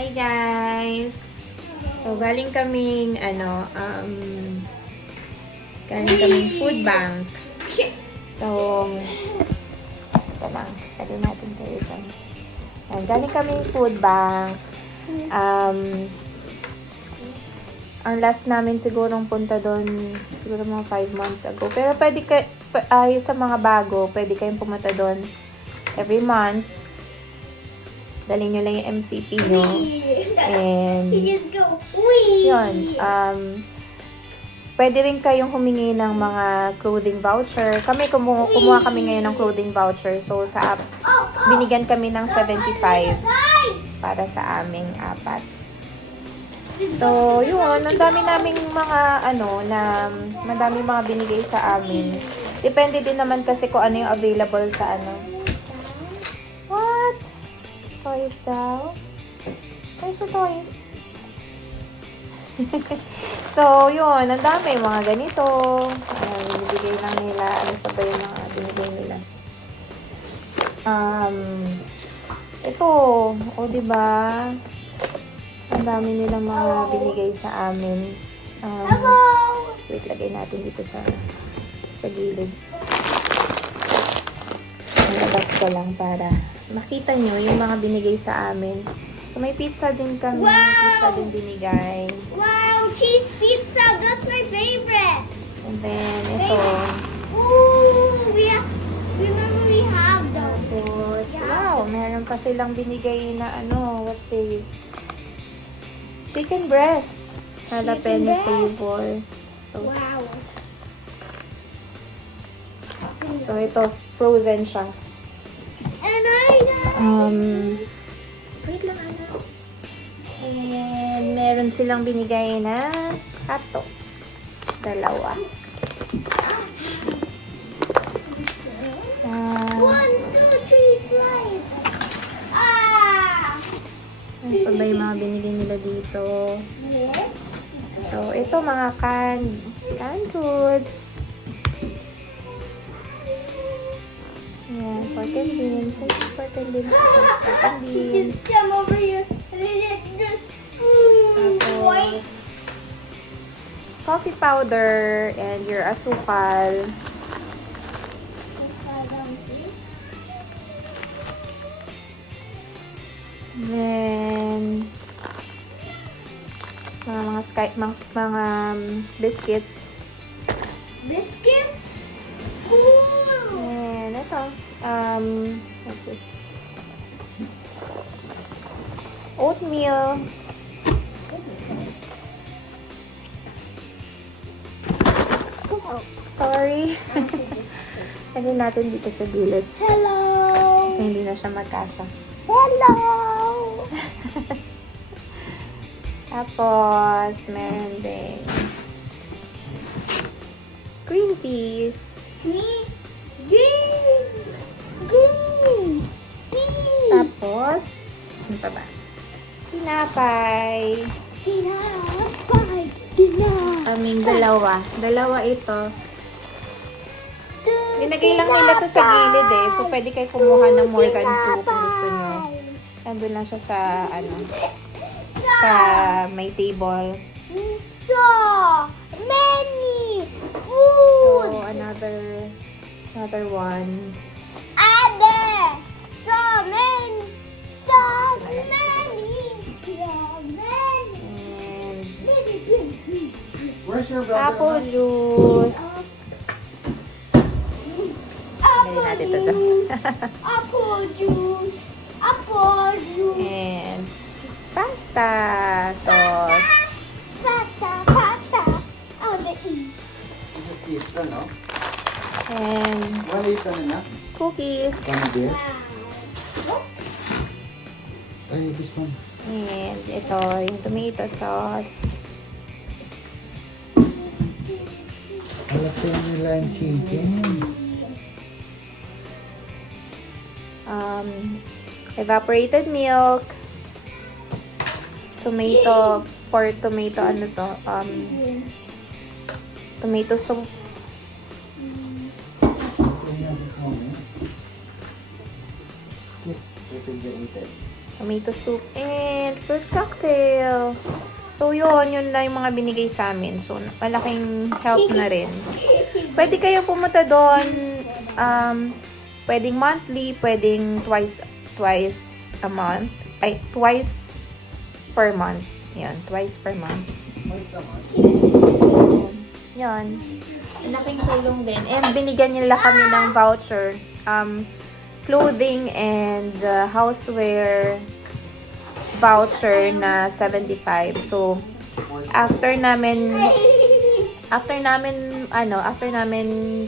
Hi guys! So galing kaming food bank. So ito lang, tabi natin kayo dyan. Galing kaming food bank. Ang last namin sigurong punta doon siguro mga 5 months ago. Pero pwede sa mga bago, pwede kayong pumunta doon every month. Dali nyo lang yung MCP nyo. And, yun. Pwede rin kayong humingi ng mga clothing voucher. Kami, kumuha kami ngayon ng clothing voucher. So, sa app, binigyan kami ng 75 para sa aming apat. So, yun. Ang dami naming mga, madami mga binigay sa amin. Depende din naman kasi kung ano yung available sa What? Toys daw? Toys sa toys? So, yun. Ang dami. Mga ganito. Binibigay lang nila. Ano pa ba yung mga binigay nila? Ito. O, diba? Ang dami nilang mga binigay sa amin. Wait, lagay natin dito sa gilid. Nalabas ko lang para makita nyo yung mga binigay sa amin. So, may pizza din kami. Wow! Pizza din binigay. Wow, cheese pizza. That's my favorite. And then, ito. Ooh, remember we have those. Tapos, wow, meron pa silang binigay na what's this? Chicken breast. Jalapeno breast. flavor. So, Wow. so ito, frozen siya. And I Wait lang, And meron silang binigay na hotdog. Dalawa. 1, 2, 3, 5. Ano pa ba yung mga binigay nila dito? So, ito mga canned goods. Ayan, pork and beans. Pork and beans. Pork and beans. Come over here. Tapos, coffee powder and your asukal. Then, mga biscuits. Biscuits? Cool! And ito, what's this? Oatmeal. Oops, sorry. Lagyan natin dito sa gilid. Hello! Kasi hindi na siya magkasa. Hello! Tapos, meron din green peas. Green! Green! Green! Green! Tapos, ano pa ba? Tinapay. Tinapay! Tinapay! Kaming dalawa. Dalawa ito. Linagay lang nila to sa gilid eh. So, pwede kayo kumuha ng more than two kung gusto nyo. Nandun lang siya sa, sa may table. So many food! So, another one. Other! So many! So many! So many! And Where's your brother? apple juice. Apple natin ito. juice! Apple juice! Apple juice! And pasta sauce. Pasta! Pasta! I wanna eat. Pizza, no? And Wala ito na na? cookies. One beer? Wow! Ay, this one. And ito, yung tomato sauce. Jalapeno nila yung chicken. Evaporated milk. Tomato, tomato soup. Refrigerated. Tomato soup and fruit cocktail. So, yun lang yung mga binigay sa amin. So, malaking help na rin. Pwede kayo pumunta doon, pwedeng monthly, pwedeng twice a month. Ay, twice per month. Yan, twice per month. Yan. Malaking tulong din. And binigyan nila kami ng voucher. Clothing and houseware voucher na 75. So, after namin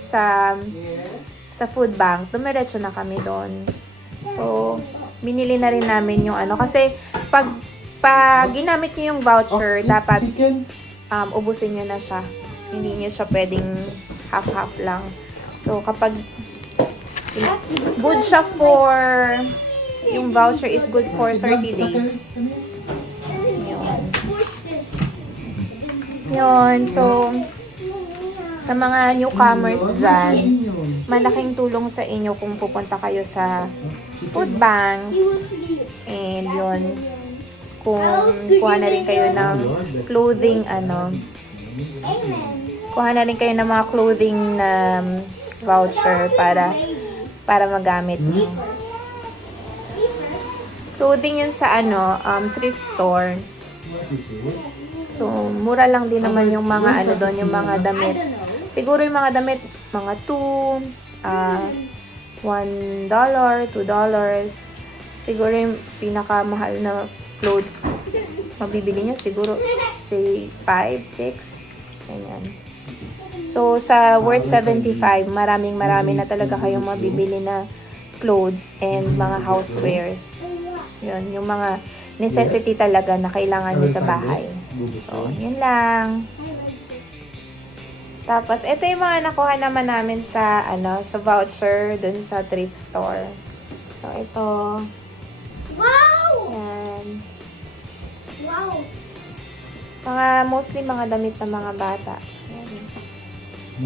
sa food bank, dumiretso na kami doon. So, binili na rin namin yung kasi pag ginamit niyo yung voucher, dapat Chicken. ubusin niyo na siya. Hindi niyo siya pwedeng half-half lang. So, kapag good siya for yung voucher is good for 30 days. Yun. So, sa mga newcomers dyan, malaking tulong sa inyo kung pupunta kayo sa food banks. And yun, kung kuha na rin kayo ng clothing, kuha na rin kayo ng mga clothing na voucher para magamit nyo. Clothing yun sa thrift store. So, mura lang din naman yung mga doon, yung mga damit. Siguro yung mga damit, mga $2, $1, $2. Siguro yung pinakamahal na clothes, mabibili nyo siguro, say, 5, 6. Ganyan. So, sa worth 75, marami na talaga kayong mabibili na clothes and mga housewares. Yun, yung mga necessity talaga na kailangan nyo sa bahay. So, yun lang. Tapos, ito yung mga nakuha naman namin sa, sa voucher dun sa thrift store. So, ito. Wow! Yan. Wow! Mostly mga damit ng mga bata. Yan.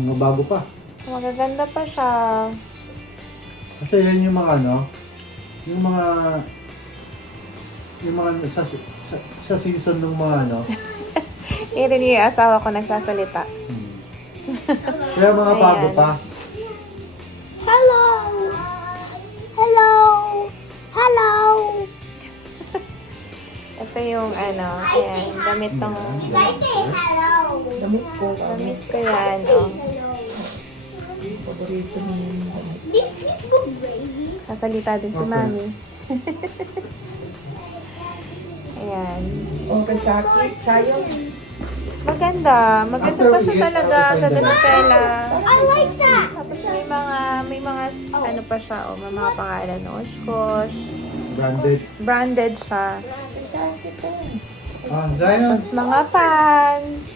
Mga bago pa. Magaganda pa siya. Kasi yan yung mga yung mga sa season ng mga Irin yung asawa ko nagsasalita. Kaya mga bago Ayan. pa. Hello! Hello! Hello! Ito yung ayan, damit tong Did I say hello? damit ko yan. Oh. This good baby. Sasalita din si Okay. Mami. Ayan. Okay, sakit. Sayang. Maganda. Maganda pa siya talaga. Ganda ng tela. I like that. Tapos may mga pa siya. Oh, may mga pangalan. Oshkosh. Branded. Branded siya. Sakit eh. Zion. Tapos mga pants.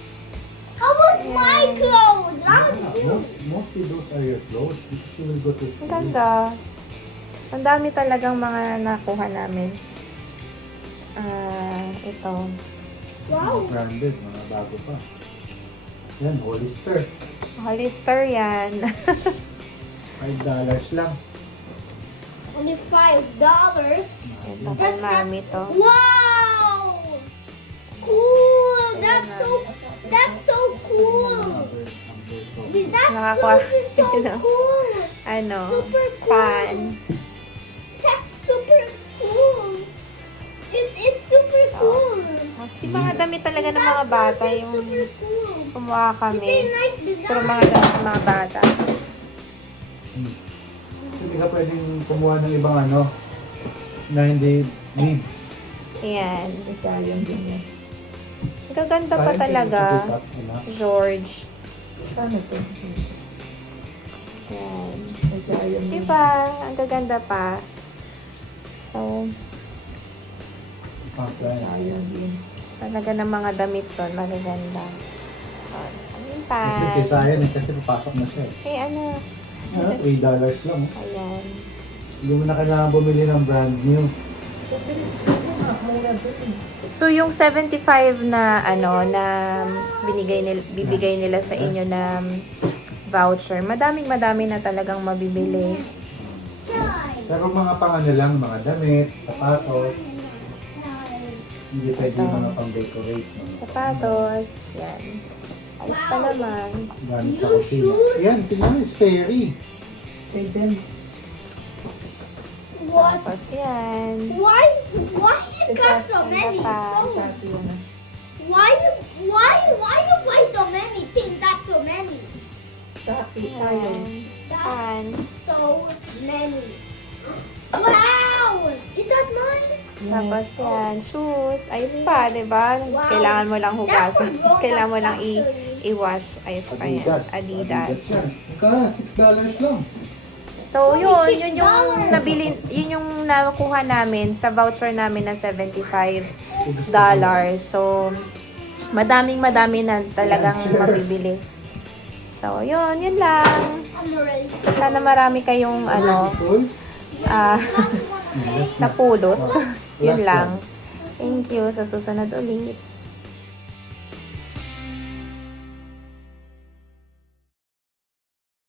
How about my clothes? Mostly those are your clothes. Because you will go to school. Ang ganda. Ang dami talagang mga nakuha namin. Ito. Wow. Branded, mga bago pa. Yan, Hollister. Hollister yan. $5 lang. Only $5. Ito kay Mami to. Wow! Cool! That's so cool! That Nakakuha. clothes is so cool! Super cool. Pan. That's super cool! It's super cool! Mas di mga damit talaga ng mga bata yung Super cool! kumuha It's a kami. nice design! Pero mga damit ng mga bata. Hindi ka pwedeng kumuha ng ibang na hindi needs. Ayan. Sayang din eh. Ang gaganda pa Sayang talaga. tingin sa pick-up, George. Paano to? Ayan. Ay, sayang din. Diba? Ang gaganda pa. So, Sayang din. talaga ng mga damit doon. Magaganda. So, yung Kasi pan. kay Zion kasi papasok na siya Hey, $3 lang. Ayan. Hindi mo na kailangan bumili ng brand new. Kasi mura doon eh. So, yung 75 na, na bibigay nila sa inyo na voucher, madami na talagang mabibili. Pero mga lang, mga damit, sapatos. Hindi pwede Ito. yung mga pang-decorate. No? Sapatos. Yan. Ayos pa naman. Gamit sa New kusina. shoes? Yan, tingnan mo, is fairy. Take them. What? Tapos yan. Why you got so many? Pa. So, Sabi yun na. why you buy so many things? That's so many. Sabi, sayang. That's Pants. so many. Wow! Is that mine? Tapos yan. Shoes. Ayos pa, di ba? Wow. Kailangan mo lang That's hugasan. from Rolex, Kailangan mo lang actually. i-wash. Ayos pa yan. Adidas. yan. Ika, $6 lang. So, yun $26. yung nabili, yun yung nakuha namin sa voucher namin na $75. So, madami na talagang mabibili. So, yun lang. I'm ready. Sana marami kayong Full? napulot. Last Yun one. lang. Thank you. Sa susunod ulit.